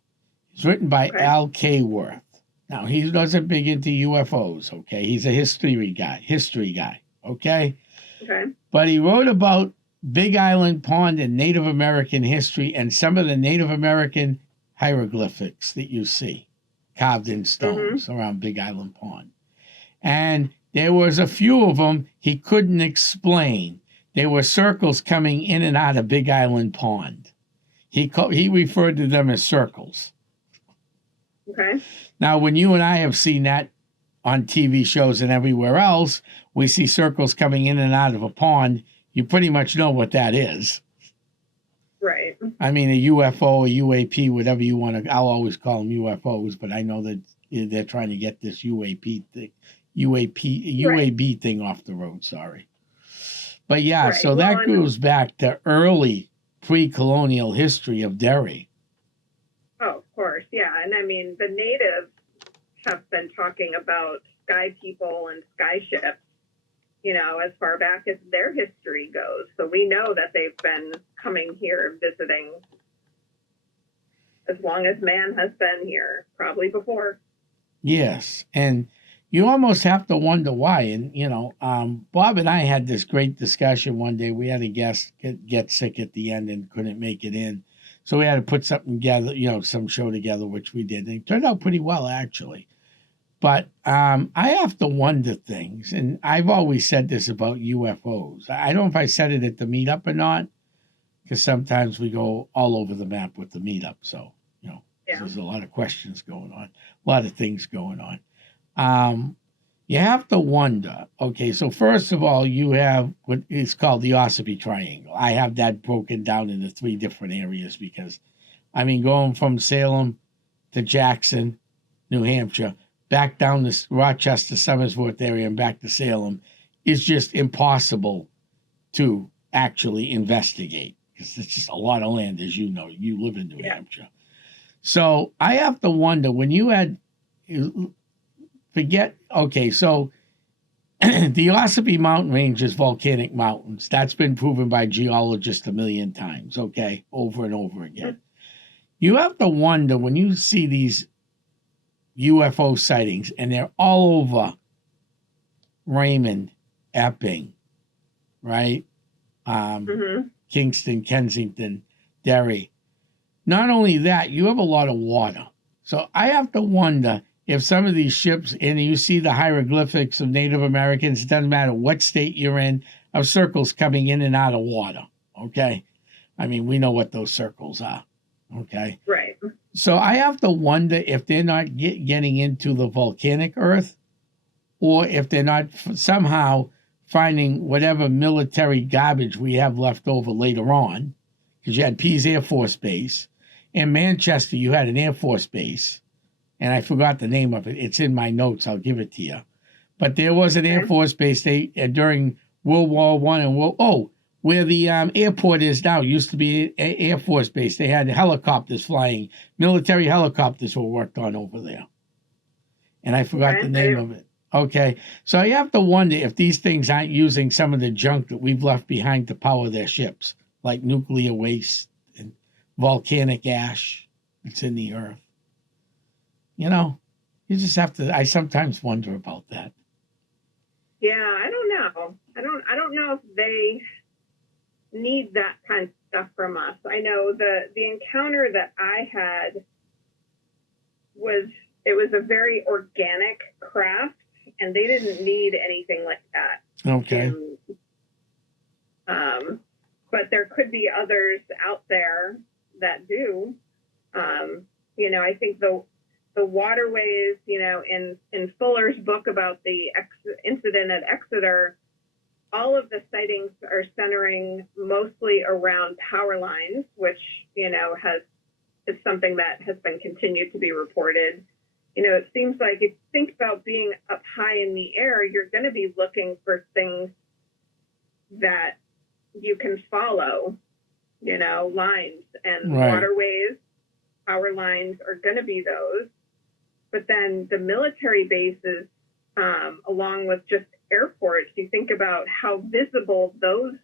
It's written by Al K. Worth. Now, he wasn't big into UFOs, okay? He's a history guy, okay? Okay. But he wrote about Big Island Pond and Native American history and some of the Native American hieroglyphics that you see carved in stones around Big Island Pond. And there was a few of them he couldn't explain. There were circles coming in and out of Big Island Pond. He referred to them as circles. Okay. Now, when you and I have seen that on TV shows and everywhere else, we see circles coming in and out of a pond. You pretty much know what that is. Right. I mean, a UFO, a UAP, whatever you want to. I'll always call them UFOs, but I know that they're trying to get this UAB thing off the road. Sorry. But yeah, so that goes back to early pre-colonial history of Derry. Oh, of course, yeah. And I mean, the natives have been talking about sky people and sky ships, as far back as their history goes. So we know that they've been coming here, visiting as long as man has been here, probably before. Yes, and you almost have to wonder why. And, Bob and I had this great discussion one day. We had a guest get sick at the end and couldn't make it in. So we had to put something together, some show together, which we did. And it turned out pretty well, actually. But I have to wonder things. And I've always said this about UFOs. I don't know if I said it at the meetup or not, because sometimes we go all over the map with the meetup. So, there's a lot of questions going on, a lot of things going on. You have to wonder, okay, so first of all, you have what is called the Ossipee Triangle. I have that broken down into 3 different areas because, going from Salem to Jackson, New Hampshire, back down to Rochester, Somersworth area and back to Salem is just impossible to actually investigate because it's just a lot of land, as you know. You live in New Hampshire. So I have to wonder, when you had... so the Ossipee Mountain Range is volcanic mountains. That's been proven by geologists a million times, okay, over and over again. You have to wonder, when you see these UFO sightings, and they're all over Raymond, Epping, right? Kingston, Kensington, Derry. Not only that, you have a lot of water. So I have to wonder if some of these ships, and you see the hieroglyphics of Native Americans, it doesn't matter what state you're in, of circles coming in and out of water, okay? We know what those circles are, okay? Right. So I have to wonder if they're not getting into the volcanic earth, or if they're not somehow finding whatever military garbage we have left over later on, because you had Pease Air Force Base. In Manchester, you had an Air Force Base, and I forgot the name of it. It's in my notes. I'll give it to you. But there was an Air Force Base during World War I and where the airport is now used to be an Air Force Base. They had helicopters flying. Military helicopters were worked on over there. And I forgot the name of it. Okay. So you have to wonder if these things aren't using some of the junk that we've left behind to power their ships, like nuclear waste and volcanic ash that's in the earth. You just have to, I sometimes wonder about that. I don't know if they need that kind of stuff from us. I know the encounter that I had it was a very organic craft, and they didn't need anything like that. Okay. But there could be others out there that do. I think the waterways, in Fuller's book about the incident at Exeter, all of the sightings are centering mostly around power lines, which, is something that has been continued to be reported. It seems like if you think about being up high in the air, you're going to be looking for things that you can follow, lines and right. waterways, power lines are going to be those. But then the military bases, along with just airports, you think about how visible those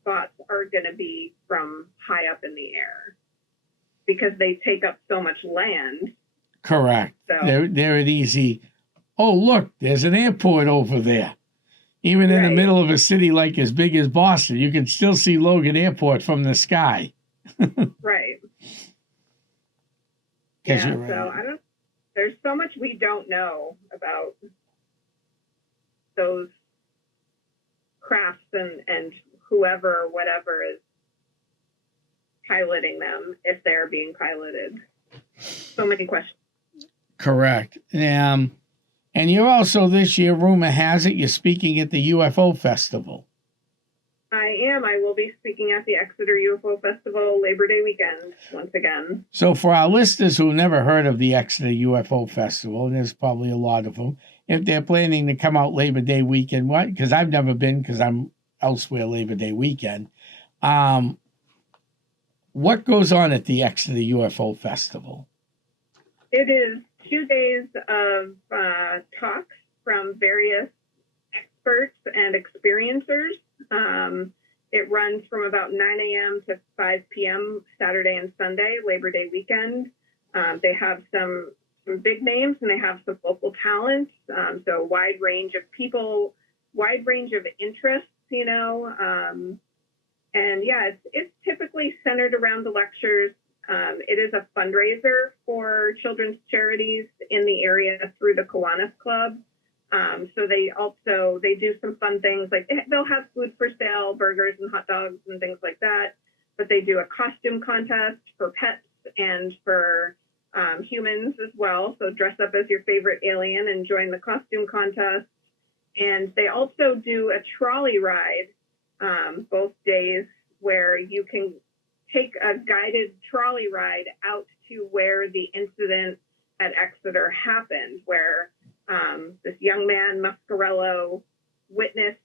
spots are going to be from high up in the air because they take up so much land. Correct. So, they're an easy, oh, look, there's an airport over there. Even in the middle of a city like as big as Boston, you can still see Logan Airport from the sky. Right. Yeah, right. So there's so much we don't know about those crafts and whoever, whatever is piloting them, if they're being piloted. So many questions. Correct. And you're also this year, rumor has it, you're speaking at the UFO Festival. I am. I will be speaking at the Exeter UFO Festival Labor Day weekend once again. So for our listeners who never heard of the Exeter UFO Festival, and there's probably a lot of them, if they're planning to come out Labor Day weekend, because I've never been because I'm elsewhere Labor Day weekend, what goes on at the Exeter UFO Festival? It is 2 days of talks from various experts and experiencers. It runs from about 9 a.m. to 5 p.m. Saturday and Sunday, Labor Day weekend. They have some big names and they have some local talent. So a wide range of people, wide range of interests, and yeah, it's typically centered around the lectures. It is a fundraiser for children's charities in the area through the Kiwanis Club. So they do some fun things, like they'll have food for sale, burgers and hot dogs and things like that. But they do a costume contest for pets and for humans as well. So dress up as your favorite alien and join the costume contest. And they also do a trolley ride both days where you can take a guided trolley ride out to where the incident at Exeter happened, where this young man, Muscarello, witnessed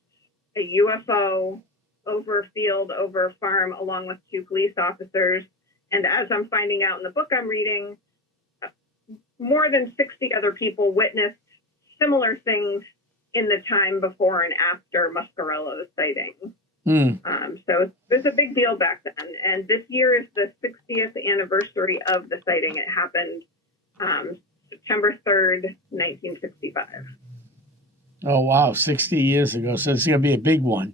a UFO over a field, over a farm, along with 2 police officers. And as I'm finding out in the book I'm reading, more than 60 other people witnessed similar things in the time before and after Muscarello's sighting. So it was a big deal back then. And this year is the 60th anniversary of the sighting. It happened September 3rd, 1965. Oh, wow, 60 years ago. So it's going to be a big one.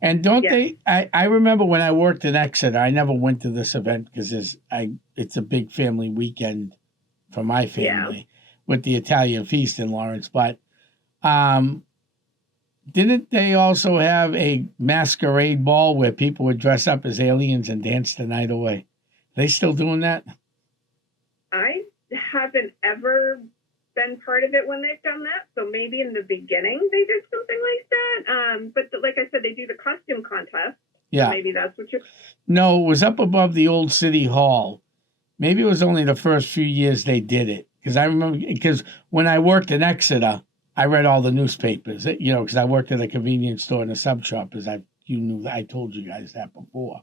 And they, I remember when I worked in Exeter, I never went to this event because it's a big family weekend for my family with the Italian feast in Lawrence. But didn't they also have a masquerade ball where people would dress up as aliens and dance the night away? Are they still doing that? I haven't ever been part of it when they've done that. So maybe in the beginning they did something like that. But like I said, they do the costume contest. Yeah. So maybe that's what you're... No, it was up above the old city hall. Maybe it was only the first few years they did it. Because I remember, because when I worked in Exeter, I read all the newspapers, because I worked at a convenience store and a sub shop, as I told you guys that before.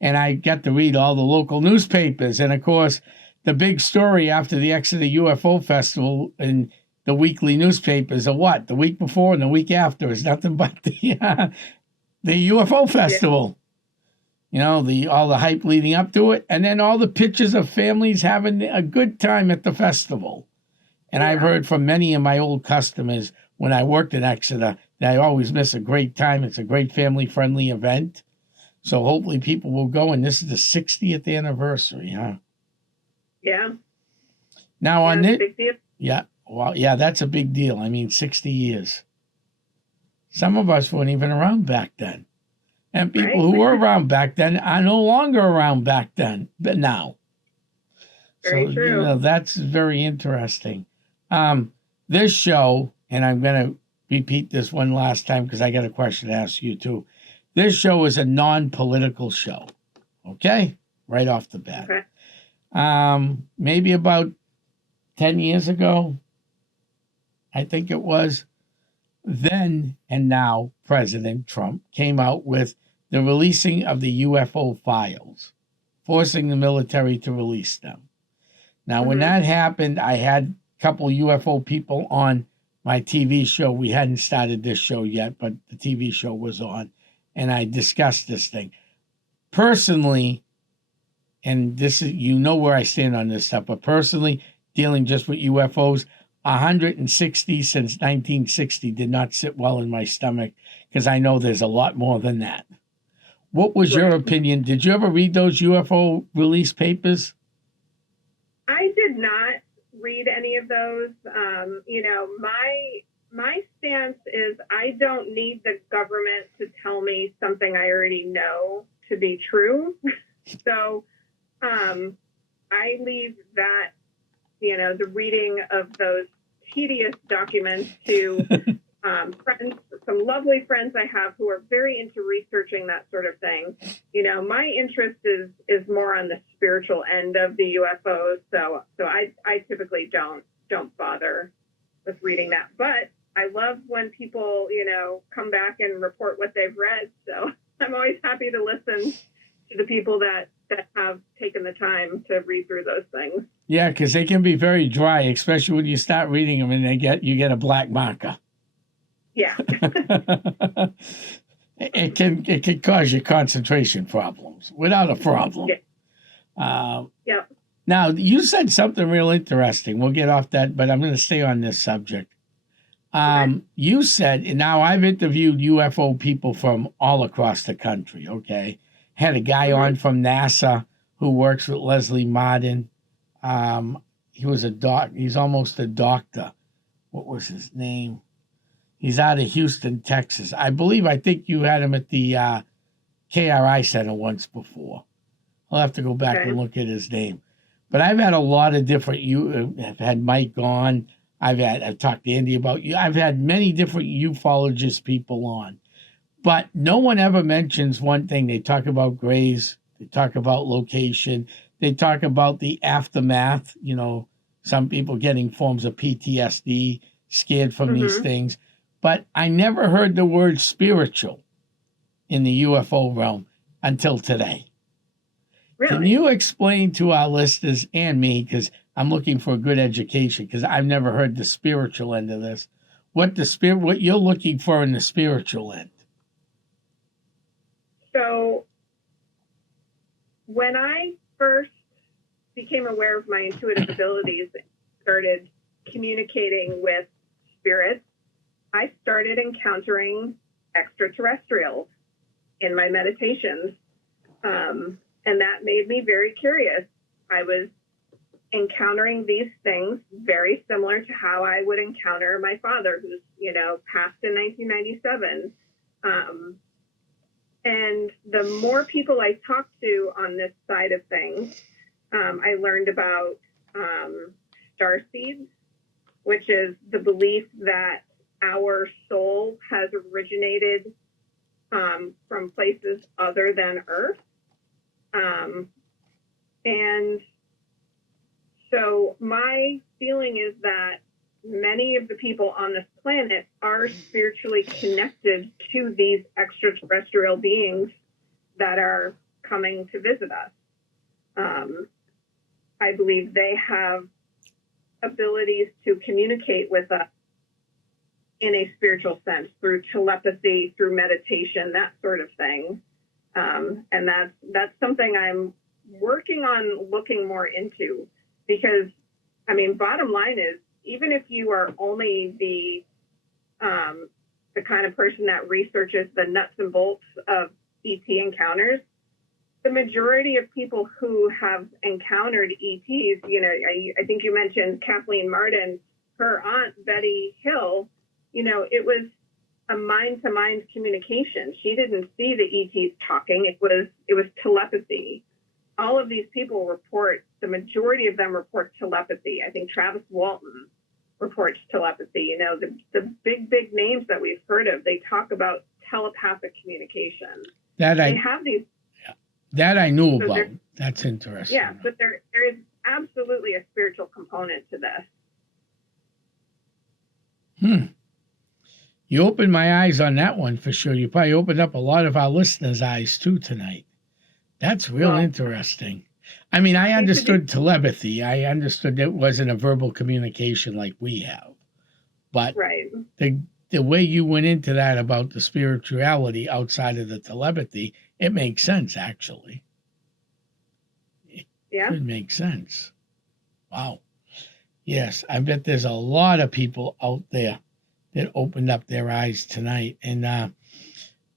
And I got to read all the local newspapers. And of course, the big story after the Exeter UFO Festival in the weekly newspapers are what? The week before and the week after is nothing but the UFO Festival. All the hype leading up to it. And then all the pictures of families having a good time at the festival. And I've heard from many of my old customers when I worked in Exeter I always miss a great time. It's a great family-friendly event. So hopefully people will go. And this is the 60th anniversary, huh? Yeah. Now on That's a it, big deal. yeah, well, yeah, that's a big deal. I mean, 60 years. Some of us weren't even around back then. And people Right. who were around back then are no longer around back then, but now. Very So, true. that's very interesting. This show, and I'm going to repeat this one last time because I got a question to ask you too. This show is a non-political show. Okay? Right off the bat. Okay. Maybe about 10 years ago, I think it was, then and now President Trump came out with the releasing of the UFO files, forcing the military to release them. Now, when that happened, I had a couple UFO people on my TV show. We hadn't started this show yet, but the TV show was on, and I discussed this thing. Personally, and this is, where I stand on this stuff, but personally, dealing just with UFOs, 160 since 1960 did not sit well in my stomach because I know there's a lot more than that. What was your opinion? Did you ever read those UFO release papers? I did not read any of those. My stance is I don't need the government to tell me something I already know to be true. So I leave that, the reading of those tedious documents to friends, some lovely friends I have who are very into researching that sort of thing. My interest is more on the spiritual end of the UFOs. So I typically don't bother with reading that. But I love when people, come back and report what they've read. So I'm always happy to listen to the people that have taken the time to read through those things. Yeah, because they can be very dry, especially when you start reading them and you get a black marker. Yeah. it can cause you concentration problems without a problem. Yeah. Yep. Now, you said something real interesting. We'll get off that, but I'm going to stay on this subject. You said, and now I've interviewed UFO people from all across the country, okay? Had a guy on from NASA who works with Leslie Martin. He was he's almost a doctor. What was his name? He's out of Houston, Texas. I think you had him at the KRI Center once before. I'll have to go back and look at his name. But I've had a lot of different, I've had Mike on. I've talked to Andy about you. I've had many different ufologist people on. But no one ever mentions one thing. They talk about grays. They talk about location. They talk about the aftermath. Some people getting forms of PTSD, scared from these things. But I never heard the word spiritual in the UFO realm until today. Really? Can you explain to our listeners and me, because I'm looking for a good education, because I've never heard the spiritual end of this, what you're looking for in the spiritual end? So when I first became aware of my intuitive abilities and started communicating with spirits, I started encountering extraterrestrials in my meditations. And that made me very curious. I was encountering these things very similar to how I would encounter my father, who's, passed in 1997. And the more people I talked to on this side of things, I learned about starseeds, which is the belief that our soul has originated from places other than Earth. And so my feeling is that many of the people on this planet are spiritually connected to these extraterrestrial beings that are coming to visit us. I believe they have abilities to communicate with us in a spiritual sense, through telepathy, through meditation, that sort of thing. And that's something I'm working on looking more into, because, bottom line is, even if you are only the the kind of person that researches the nuts and bolts of ET encounters, the majority of people who have encountered ETs, I think you mentioned Kathleen Martin, her aunt Betty Hill, it was a mind-to-mind communication. She didn't see the ETs talking. It was telepathy. All of these people the majority of them report telepathy. I think Travis Walton reports telepathy. The big names that we've heard of, they talk about telepathic communication. They have these. That I knew about. That's interesting. Yeah, but there is absolutely a spiritual component to this. You opened my eyes on that one for sure. You probably opened up a lot of our listeners' eyes too tonight. That's real interesting. I mean, I understood telepathy. I understood it wasn't a verbal communication like we have. But the way you went into that about the spirituality outside of the telepathy, it makes sense, actually. Yeah. It makes sense. Wow. Yes, I bet there's a lot of people out there that opened up their eyes tonight. And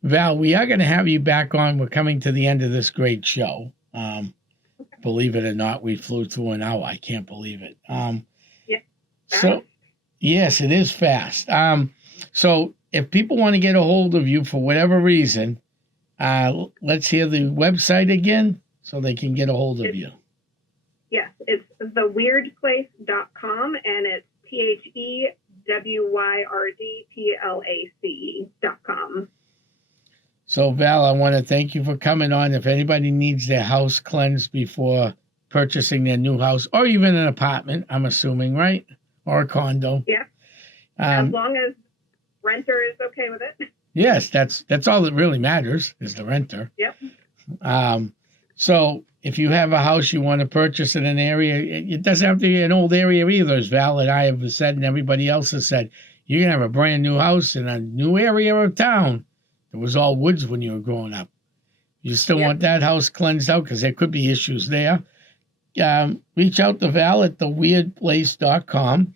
Val, we are going to have you back on. We're coming to the end of this great show. Believe it or not, we flew through an hour. I can't believe it. So, yes, it is fast. So if people want to get a hold of you for whatever reason, let's hear the website again so they can get a hold of you. Yes, it's theweirdplace.com, and it's THEWYRDPLACE.com. So, Val, I want to thank you for coming on. If anybody needs their house cleansed before purchasing their new house, or even an apartment, I'm assuming, right? Or a condo. Yeah. As long as renter is okay with it. Yes, that's all that really matters is the renter. Yep. So if you have a house you want to purchase in an area, it doesn't have to be an old area either, as Val and I have said and everybody else has said. You can have a brand new house in a new area of town. It was all woods when you were growing up. You still want that house cleansed out because there could be issues there. Reach out to Val at theweirdplace.com.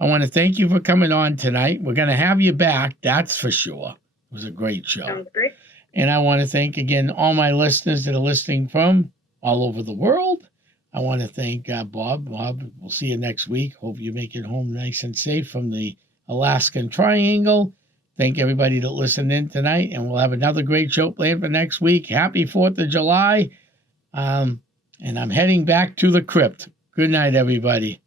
I want to thank you for coming on tonight. We're going to have you back, that's for sure. It was a great show. Sounds great. And I want to thank again all my listeners that are listening from all over the world. I want to thank Bob. Bob, we'll see you next week. Hope you make it home nice and safe from the Alaskan Triangle. Thank everybody that listened in tonight, and we'll have another great show planned for next week. Happy 4th of July. And I'm heading back to the crypt. Good night, everybody.